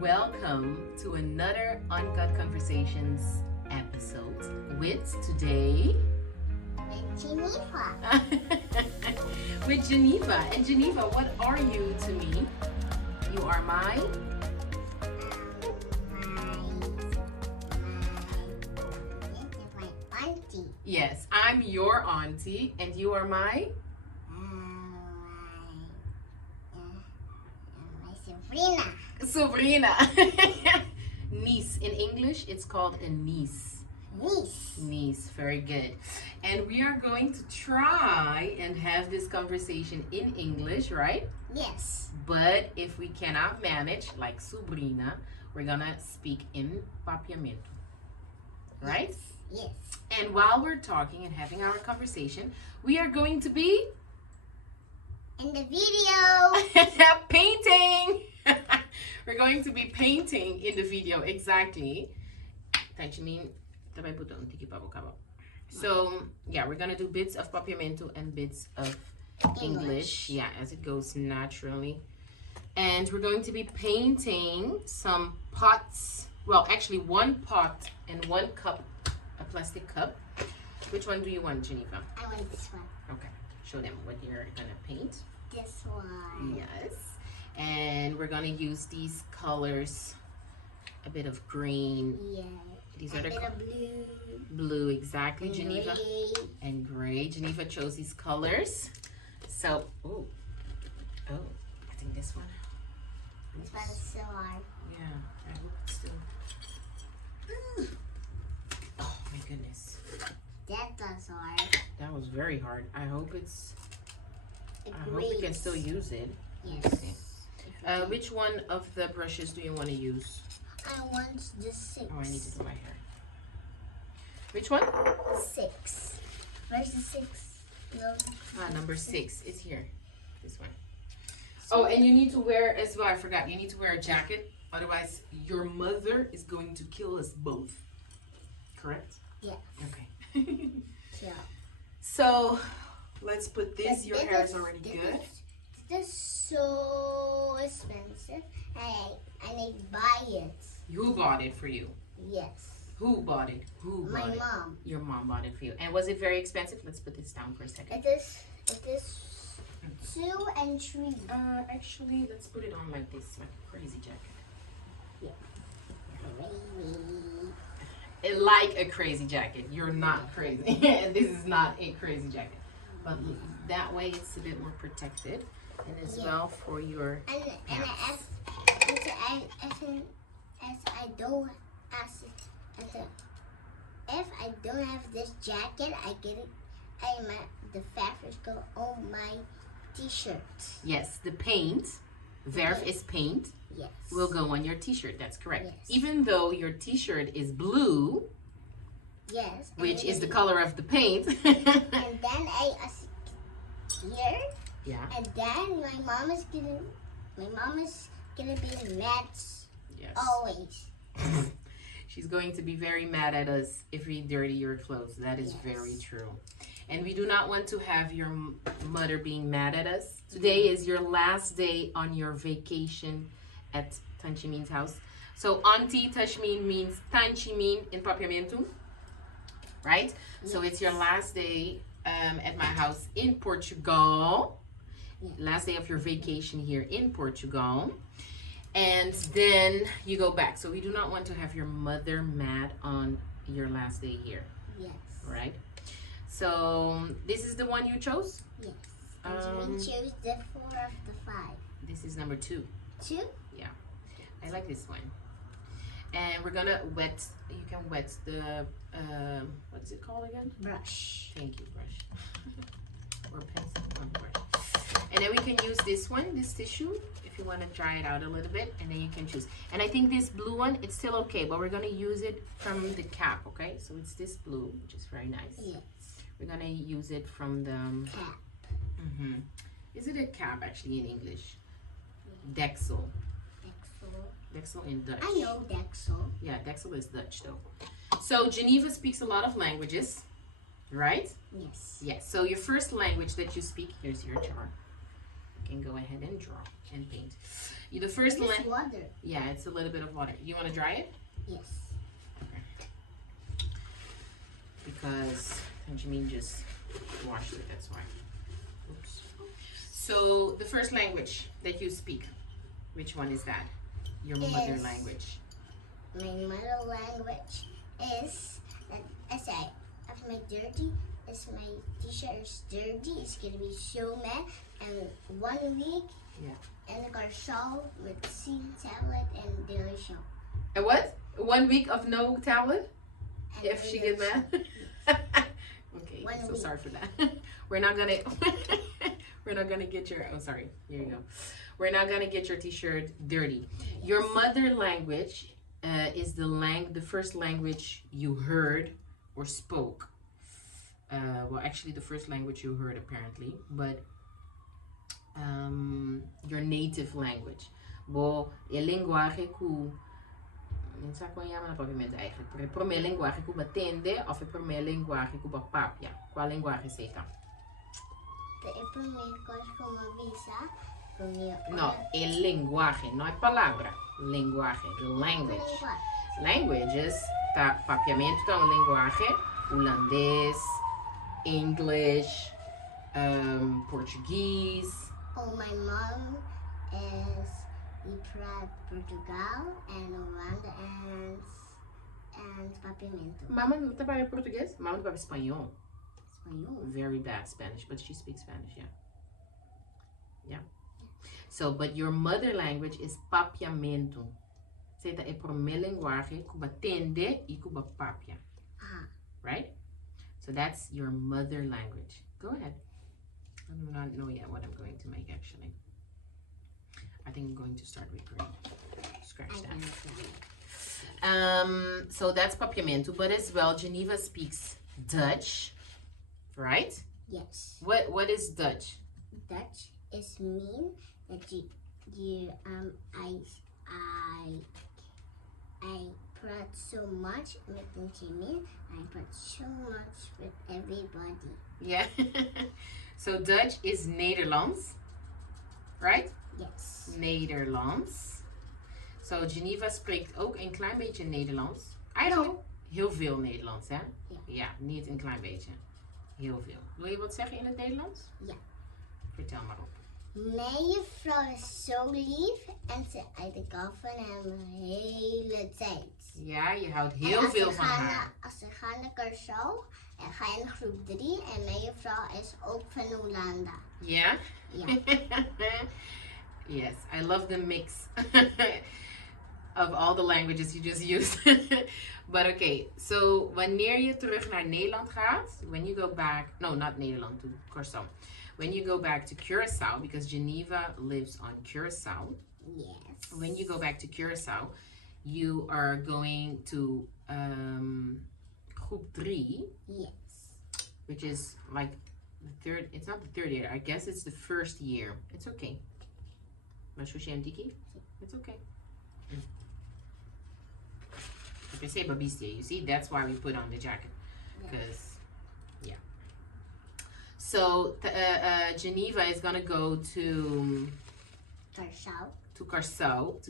Welcome to another Uncut Conversations episode with today With Gnevah. with Gnevah. And Gnevah, what are you to me? You are my My auntie. yes, I'm your auntie, and you are my My Sabrina. niece. In English, it's called a niece. Niece, very good. And we are going to try and have this conversation in English, right? Yes. But if we cannot manage, like Sabrina, we're gonna speak in papiamento, right? Yes. And while we're talking and having our conversation, we are going to be In the video. painting. We're going to be painting in the video, exactly. So yeah, we're gonna do bits of papiamento and bits of English, yeah, as it goes naturally. And we're going to be painting some pots. Well, actually one pot and one cup, a plastic cup. Which one do you want, Gnevah? I want this one. Okay, show them what you're gonna paint. This one. Yes. And we're gonna use these colors, a bit of green. Yeah. These A are the bit of blue. blue, exactly, Gnevah. Gray. And gray. Gnevah chose these colors. So, oh, I think this one. This one is so hard. Yeah, I hope it's still. Ooh. Oh my goodness, That was hard. that was very hard. I hope it's. It I hope we can still use it. Yes. Okay. Which one of the brushes do you want to use? I want the 6. Oh, I need to do my hair. Which one? 6. Where's the 6? No. Number 6 is here. This one. Oh, and you need to wear as well. I forgot. You need to wear a jacket. Otherwise, your mother is going to kill us both. Correct? Yeah. Okay. Yeah. So, let's put this. But Your hair is already good. This is so expensive. I need to buy it. Who bought it for you? Yes. Who bought it? Who My bought it? mom. Your mom bought it for you. And was it very expensive? Let's put this down for a second. It is 2 and 3. Actually, let's put it on like this, like a crazy jacket. Like a crazy jacket. You're not crazy. This is not a crazy jacket. But that way it's a bit more protected. And as well for your And pants. if I don't have this jacket, I get it. The fabric go on my t-shirt. Yes, the paint, verf is paint, Yes. will go on your t-shirt. That's correct. Yes. Even though your t-shirt is blue, Yes. which is the color of the paint. And then here. Yeah. And then my mom is gonna be mad Yes. always. She's going to be very mad at us if we dirty your clothes. That is Yes. very true. And we do not want to have your mother being mad at us. Today is your last day on your vacation at Tashmness' house. So Auntie Tashmness means Tashmness in papiamento, right? So it's your last day at my house in Portugal. Last day of your vacation here in Portugal. And then you go back. So we do not want to have your mother mad on your last day here. Yes. Right? So this is the one you chose? Yes. And we chose the 4 of the 5. This is number 2. 2? I like this one. And we're gonna wet, you can wet the, what's it called again? Brush. Thank you, brush. Or pencil, brush. And then we can use this one, this tissue, if you want to dry it out a little bit, and then you can choose. And I think this blue one, it's still okay, but we're gonna use it from the cap, okay? So it's this blue, which is very nice. Yes. We're gonna use it from the Cap. Is it a cap actually in English? Dexel. Dexel in Dutch. I know Dexel. Yeah, Dexel is Dutch though. So Gnevah speaks a lot of languages, right? Yes. Yes. So your first language that you speak, here's your jar. can go ahead and draw and paint. The first It's water. Yeah, it's a little bit of water. You want to dry it? Yes. Okay. Because Benjamin just washed it, that's why. Oops. So the first language that you speak, which one is that? Your mother language. My mother language is, as I have my dirty, as my t-shirt is dirty, it's gonna be so mad. And 1 week, and I got a shawl with seed tablet and dinner shawl. And what? 1 week of no tablet? And If she gets mad? Okay, so sorry for that. We're not gonna get your, oh sorry, here you go. We're not gonna get your t-shirt dirty. Yes. Your mother language is the first language you heard or spoke. Well, actually the first language you heard apparently, but your native language. Bo, e linguagem que não sei qual é a papiamento eigenlijk. Pro meu linguagem que batende ou pro meu linguagem que papia. Qual linguagem você tá? É para mim coisa como avisa. No, el lenguaje, no é palavra. Linguagem, language. Languages, tá, papiamento tá um linguagem, holandês, English, português. Oh, my mom is praat Portugal and Holanda and papiamento. Mama não trabalha português? Mama trabalha espanhol. Espanhol. Very bad Spanish, but she speaks Spanish, yeah. So, but your mother language is papiamento. Zeta é por meu linguagem que batende e que papia. Right? So that's your mother language. Go ahead. I do not know yet what I'm going to make actually. I think I'm going to start with green. Scratch that. So that's papiamento, but as well, Gnevah speaks Dutch, right? Yes. What is Dutch? Dutch is mean that I praat so much with Benjamin. I praat so much with everybody. Yeah. So Dutch is Nederlands, right? Yes. Nederlands. So Gnevah spreekt ook een klein beetje Nederlands. Eigenlijk heel veel Nederlands, hè? Ja. Ja, niet een klein beetje. Heel veel. Wil je wat zeggen in het Nederlands? Ja. Vertel maar op. Mijn juffrouw is zo lief en ze eet de kaf van hem de hele tijd. Ja, je houdt heel veel van haar. Als ze gaan naar Curaçao en ga je in groep 3 en mijn juffrouw is ook van Hollanda. Ja? Ja. Yes, I love the mix of all the languages you just used. But okay, so wanneer je terug naar Nederland gaat, when you go back, no, not Nederland, to Curaçao. When you go back to Curaçao, because Gnevah lives on Curaçao. Yes. When you go back to Curaçao, you are going to groep 3. Yes. Which is like the third, it's not the third year, I guess it's the first year. It's okay. Mas Tiki? It's okay. If you say babiste, you see, that's why we put on the jacket. Because, yeah. So, Gnevah is gonna go to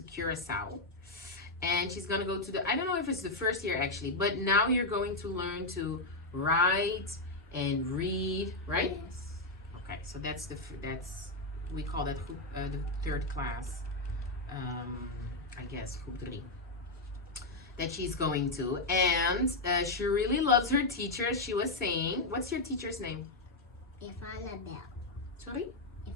Curaçao. And she's gonna go to the, I don't know if it's the first year actually, but now you're going to learn to write and read, right? Yes. Okay, so that's we call that the third class, I guess, groep 3, that she's going to. And she really loves her teacher, she was saying. What's your teacher's name? Annabelle. Sorry?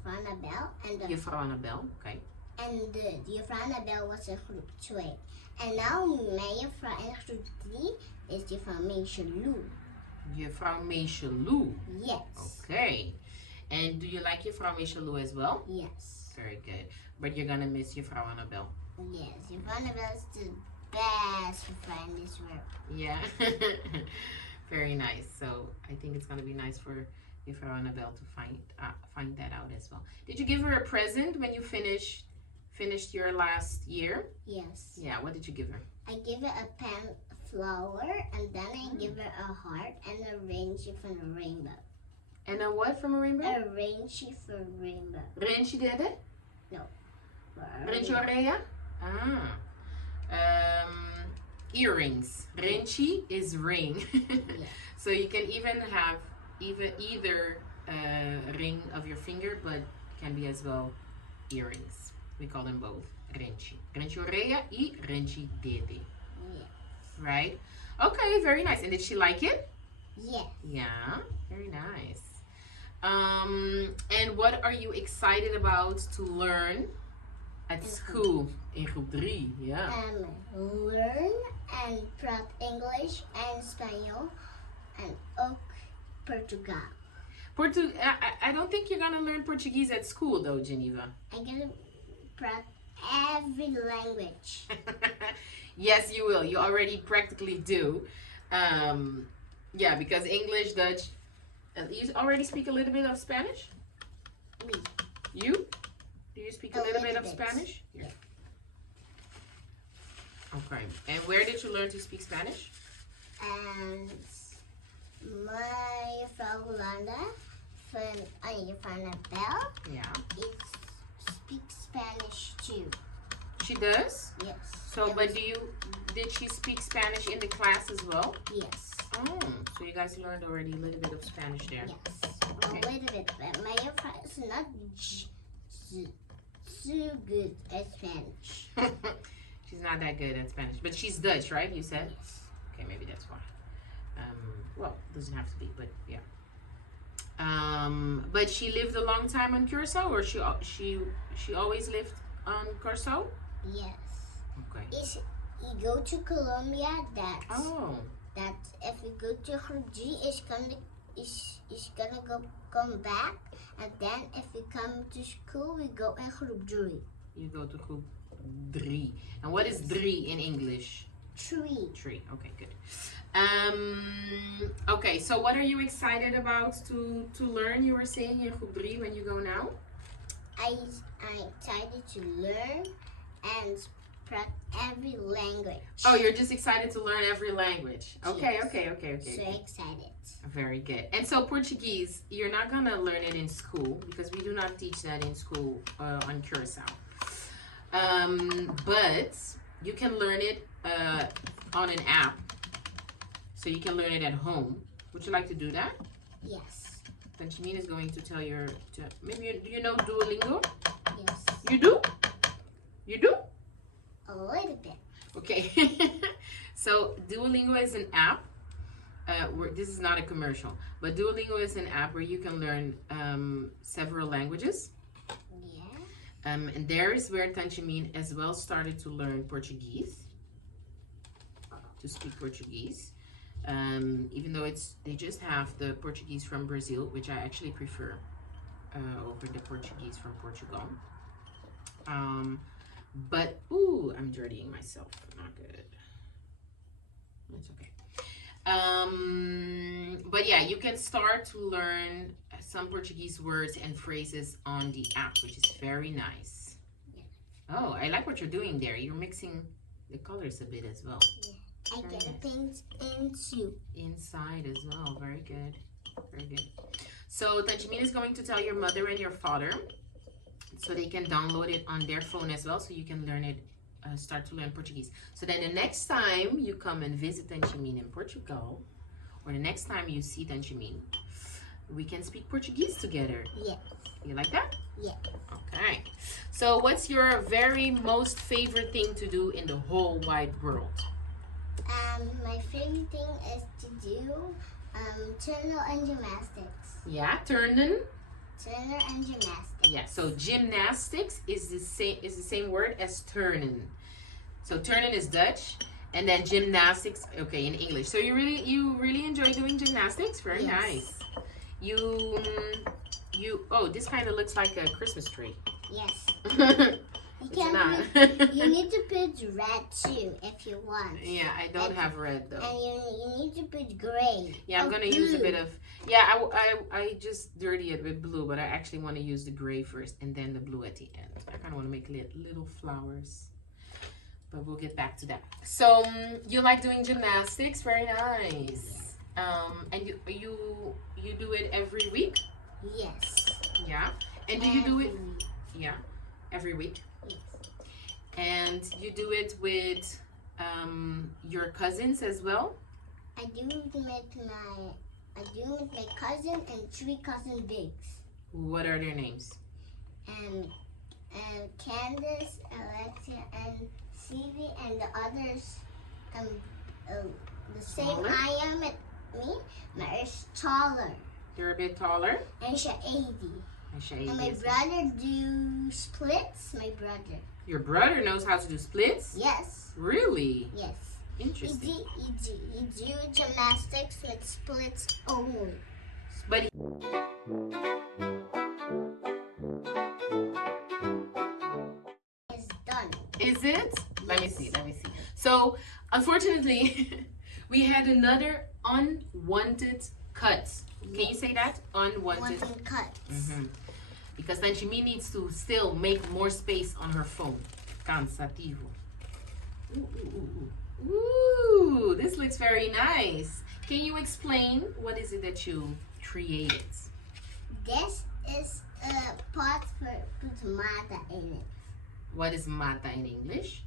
Annabelle. Juffrouw Annabelle, okay. En de juffrouw Annabelle was in groep 2. En nou mijn juffrouw in groep 3 is juffrouw Meisje-Lou. Juffrouw Meisje-Lou? Yes. Okay. And do you like Juffrouw Meisje-Lou as well? Yes. Very good. But you're gonna miss Juffrouw Annabelle. Yes, juffrouw Annabelle is the best juffrouw in this world. Yeah. Very nice. So I think it's gonna be nice for Juffrouw Annabelle to find that out as well. Did you give her a present when you finished your last year? Yes. Yeah, what did you give her? I give her a pen, flower, and then I give her a heart and a rainbow from a rainbow. And a what from a rainbow? A rainchi for rainbow. Renchi dede? No. Renchi oreja? Earrings. Renchi is ring. Yeah. So you can even have either ring of your finger, but can be as well earrings. We call them both renchi. Renchi oreja y renchi dede. Yeah. Right? Okay, very nice. And did she like it? Yeah. Yeah, very nice. And what are you excited about to learn at school in groep 3? Yeah. Learn and praat English en Spaniel en ook Portugal. I don't think you're gonna learn Portuguese at school though, Gnevah. I'm gonna praat every language. Yes, you will. You already practically do. Yeah, because English, Dutch. You already speak a little bit of Spanish? Me. You? Do you speak a little bit of Spanish? Yeah. Okay. And where did you learn to speak Spanish? And my vrouw Landa van Abel Yeah. speaks Spanish too. She does? Yes. So, but did she speak Spanish in the class as well? Yes. Oh, so you guys learned already a little bit of Spanish there. Yes. Okay. A little bit, but my vrouw is not so good at Spanish. She's not that good at Spanish, but she's Dutch, right? You said. Yes. Okay, maybe that's why. Well, doesn't have to be, but yeah. But she lived a long time on Curacao, or she always lived on Curacao? Yes. Okay. You go to Colombia, that if we go to groep 3 is gonna come back, and then if we come to school we go in groep 3. You go to groep 3. And what is 3 in English? 3. 3. Okay, good. Okay, so what are you excited about to learn? You were saying in groep 3 when you go now? I'm excited to learn and spread every language. Oh, you're just excited to learn every language. Okay, Yes. okay. So excited. Very good. And so Portuguese, you're not gonna learn it in school because we do not teach that in school on Curacao. But you can learn it on an app. So you can learn it at home. Would you like to do that? Yes. Tashmness is going to tell maybe do you know Duolingo? Yes. You do? You do? A little bit. Okay. So Duolingo is an app. This is not a commercial, but Duolingo is an app where you can learn several languages. Yeah. And there is where Tashmness as well started to learn Portuguese, to speak Portuguese. Even though they just have the Portuguese from Brazil, which I actually prefer over the Portuguese from Portugal. But I'm dirtying myself. Not good. It's okay. But yeah, you can start to learn some Portuguese words and phrases on the app, which is very nice. Yeah. Oh, I like what you're doing there. You're mixing the colors a bit as well. Yeah. I get things inside as well. Very good. Very good. So Tashmness is going to tell your mother and your father so they can download it on their phone as well, so you can learn it, start to learn Portuguese. So then the next time you come and visit Tashmness in Portugal, or the next time you see Tashmness, we can speak Portuguese together. Yeah. You like that? Yeah. Okay. So what's your very most favorite thing to do in the whole wide world? My favorite thing is to do turner and gymnastics. Yeah, turnen. Turner and gymnastics. Yeah, so gymnastics is the same word as turnen. So turnen is Dutch, and then gymnastics, okay, in English. So you really enjoy doing gymnastics? Very Yes. nice. Oh, this kind of looks like a Christmas tree. Yes. It's not. You need to put red too if you want. Yeah, I don't have red though. And you need to put gray. Yeah, I'm gonna use a bit of. Yeah, I just dirty it with blue, but I actually want to use the gray first and then the blue at the end. I kind of want to make little flowers, but we'll get back to that. So you like doing gymnastics? Very nice. And you do it every week? Yes. Yeah. And do you do it? Yeah, every week. Yes. And you do it with your cousins as well? I do it with my cousin and 3 cousin bigs. What are their names? Candace, Alexia, and Stevie, and the others. The same Smaller? I am at me. My is taller. You're a bit taller. And Sha'adi. And my brother do splits. My brother. Your brother knows how to do splits? Yes. Really? Yes. Interesting. He do gymnastics with splits only. But It's done. is it? Let me see. So, unfortunately, we had another unwanted cut. Can you say that? Unwanted. Wanted cuts. Because then she needs to still make more space on her phone. Cansativo. Ooh, this looks very nice. Can you explain what is it that you created? This is a pot for put mata in it. What is mata in English?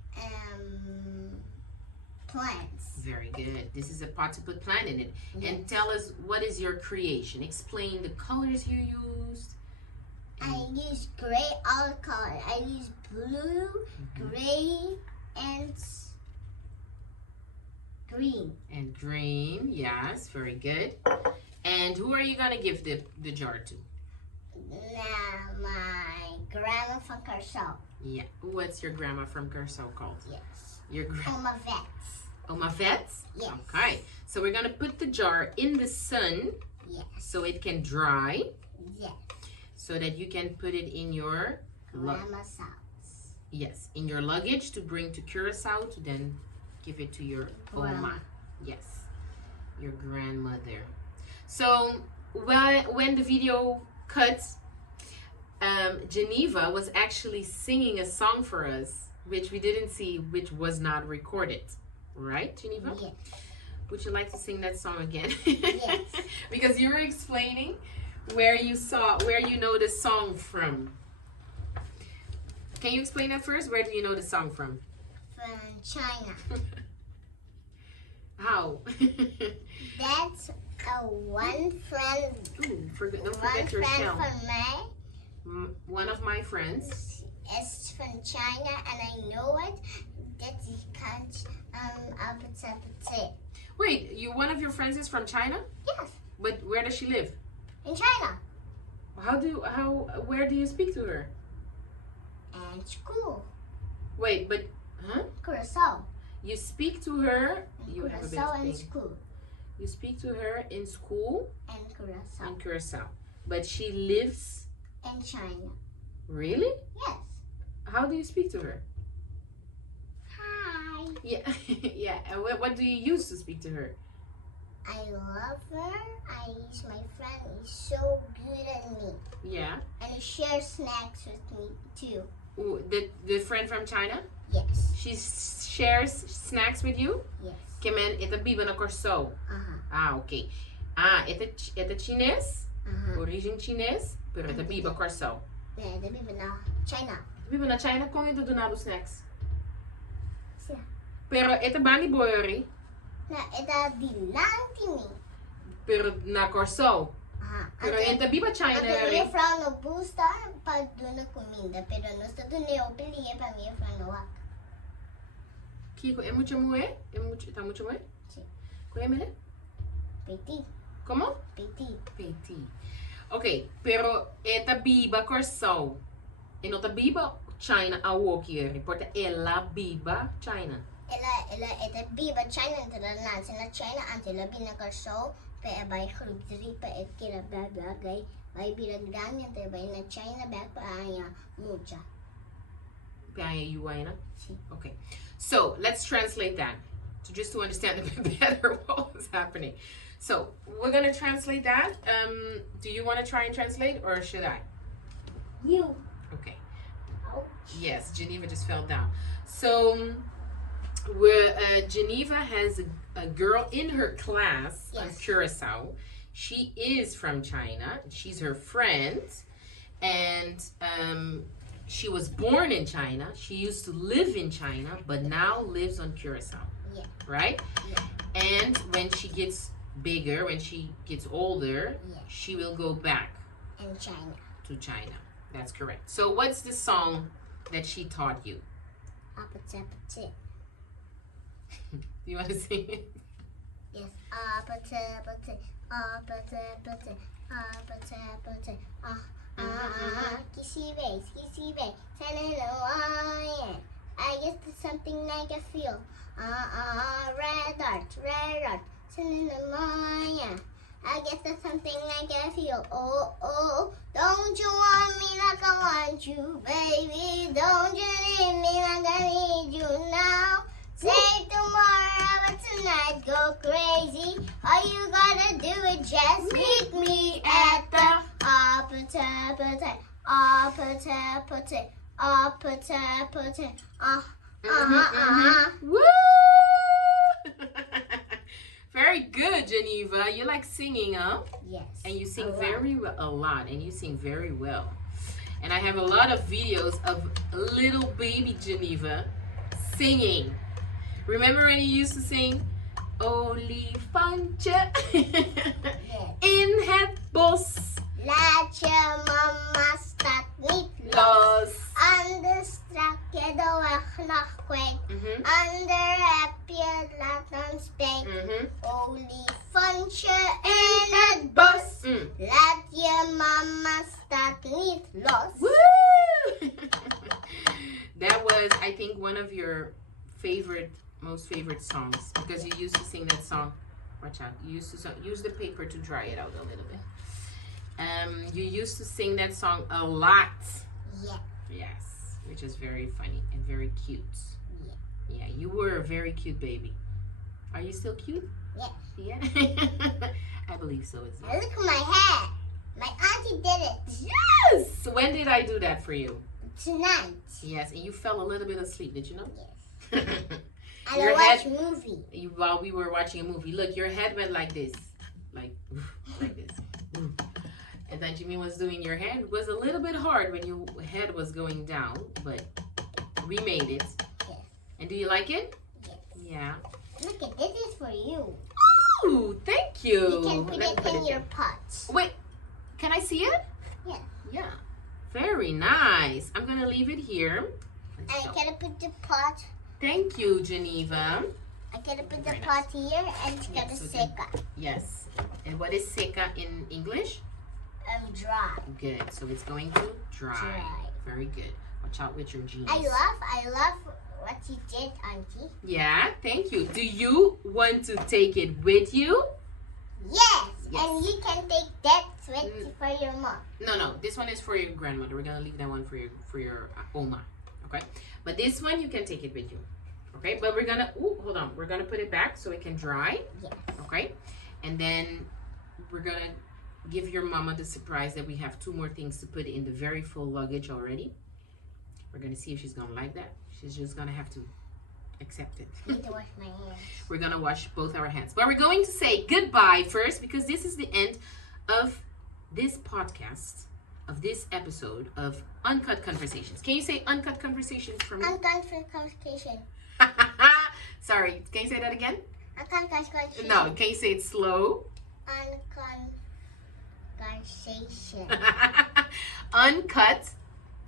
Plants. Very good. This is a pot to put plant in it. Yes. And tell us, what is your creation? Explain the colors you used. I use gray all color. I use blue, gray, and green. And green, yes, very good. And who are you going to give the jar to? Now, my grandma from Curacao. Yeah. What's your grandma from Curacao called? Yes. Your Oma Vets. Oma Vets? Yes. Okay. So we're going to put the jar in the sun. Yes. So it can dry. Yes. So that you can put it in your Grandma's house. Yes, in your luggage to bring to Curacao to then give it to your Grandma. Oma. Yes, your grandmother. So when the video cut, Gnevah was actually singing a song for us, which we didn't see, which was not recorded. Right, Gnevah? Yes. Would you like to sing that song again? Yes. Because you were explaining where you know the song from. Can you explain that first? Where do you know the song from? From China. How? That's one friend. Ooh, don't One forget your friend shell. from me. One of my friends. Is from China, and I know it. That he can't Wait, one of your friends is from China? Yes, But where does she live? in China. Where do you speak to her? And school. Wait, but Curacao. you speak to her. You have a bit Curacao of and pain. school. You speak to her in school And Curacao. in Curacao, but she lives. In China. Really? Yes. How do you speak to her? Hi. Yeah, yeah. And what do you use to speak to her? I love her. My friend is so good at me. Yeah. And he shares snacks with me too. Ooh, the friend from China? Yes. She shares snacks with you? Yes. Que men ita biba na Corso. Ah, okay. Ah, ita chinês? Origem chinês, pero ita biba Corso. Yeah, the people now China. Biba na China, kung ito donado snacks. Siya. Pero ita bani boyori, Na ita dinantini. pero na Corso. Pero ita biba China Ante rin. minha frau no busta para dona comida, pero no está dona eu pelia para minha frau no wak. Kiko, é mucho moe? Tá mucho moe? Sí. Cuémele? Petit. Como? Petit. Petit. Ok, pero ita biba Corso. E nota biba China a wokieri, porque ela biba China. Ela ita biba China ante la nansi na China ante la binakarso pe abay khurudri pa et kira bagay ay bilagdan ante bay na China bag pa aya mucha. Piaia Uaina? Sí. Okay. So let's translate that just to understand a bit better what was happening. So we're gonna translate that. Do you want to try and translate, or should I? You. Okay. Ouch. Yes, Gnevah just fell down. So where Gnevah has a girl in her class on Yes. Curacao. She is from China. She's her friend. And she was born in China. She used to live in China, but now lives on Curacao. Yeah. Right? Yeah. And when she gets bigger, when she gets older, Yeah. she will go back In China. to China. That's correct. So what's the song that she taught you? Apatapati. You want to sing it? Yes. Apatapati. Apatapati. Apatapati. Kissy bay. Turning the wire. I guess there's something like a feel. Red dot. Turning the wire. I guess there's something like I feel. Oh, don't you want me like I want you, baby? Don't you need me like I need you now? Say tomorrow, but tonight go crazy. All you gotta do is just meet me at the Apatapati. Woo! Very good, Gnevah. You like singing, huh? Yes. And you sing a lot. very well, a lot, and you sing very well. And I have a lot of videos of little baby Gnevah singing. Remember when you used to sing Olifantje in het bos? Laat je mama staat niet los. Los. Anders strak je de weg nog kwijt. Ander heb je laten spijt. Olifantje in het bos. Laat je mama staat niet los. Woo! That was, I think, one of your most favorite songs, because you used to sing that song. Watch out. You used to use the paper to dry it out a little bit. You used to sing that song a lot. Yeah. Yes, which is very funny and very cute. Yeah. Yeah, you were a very cute baby. Are you still cute? Yeah. Yeah. I believe so as well. Now look at my hair. My auntie did it. Yes! When did I do that for you? Tonight. Yes, and you fell a little bit asleep, did you know? Yes. And Your I watched head- movie. While we were watching a movie, look, your head went like this. Like this. And then Jimmy was doing your hair. It was a little bit hard when your head was going down, but we made it. Yes. And do you like it? Yes. Yeah. Look at this is for you. Ooh, thank you. You can put Let me it in your there. pot. Wait, can I see it? Yeah. Yeah. Very nice. I'm going to leave it here. Let's And go. I gotta put the pot. Thank you, Gnevah. I gotta put the Very pot here and it's Yeah, gotta so seca. Yes. And what is seca in English? Dry. Good. So it's going to dry. Dry. Very good. Watch out with your jeans. I love what you did, Auntie. Yeah, thank you. Do you want to take it with you? Yes. Yes. And you can take that with for your mom. No. This one is for your grandmother. We're gonna leave that one for your Oma. Okay. But this one you can take it with you. Okay. But we're gonna. Hold on. We're gonna put it back so it can dry. Yes. Okay. And then we're gonna give your mama the surprise that we have 2 more things to put in the very full luggage already. We're gonna see if she's gonna like that. She's just gonna have to accept it. I need to wash my hands. We're gonna wash both our hands. But we're going to say goodbye first, because this is the end of this podcast, of this episode of Uncut Conversations. Can you say Uncut Conversations for me? Unconfident conversation. Sorry, can you say that again? Unconfident conversation. No, can you say it slow? Conversation. Uncut.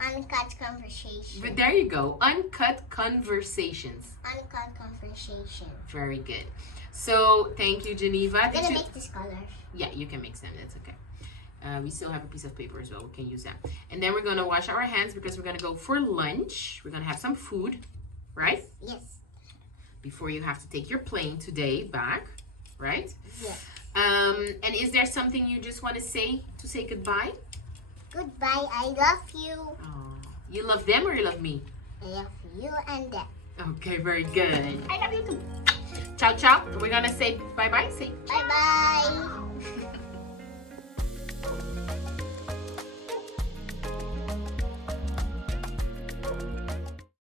Uncut conversation. There you go. Uncut Conversations. Uncut conversation. Very good. So, thank you, Gnevah. I'm gonna make this color. Yeah, you can mix them. That's okay. We still have a piece of paper as well. We can use that. And then we're going to wash our hands because we're going to go for lunch. We're going to have some food, right? Yes. Before you have to take your plane today back, right? Yes. And is there something you just want to say goodbye? Goodbye. I love you. Oh, you love them or you love me? I love you and them. Okay, very good. I love you too. Ciao, ciao. We're going to say bye-bye. Say Bye bye.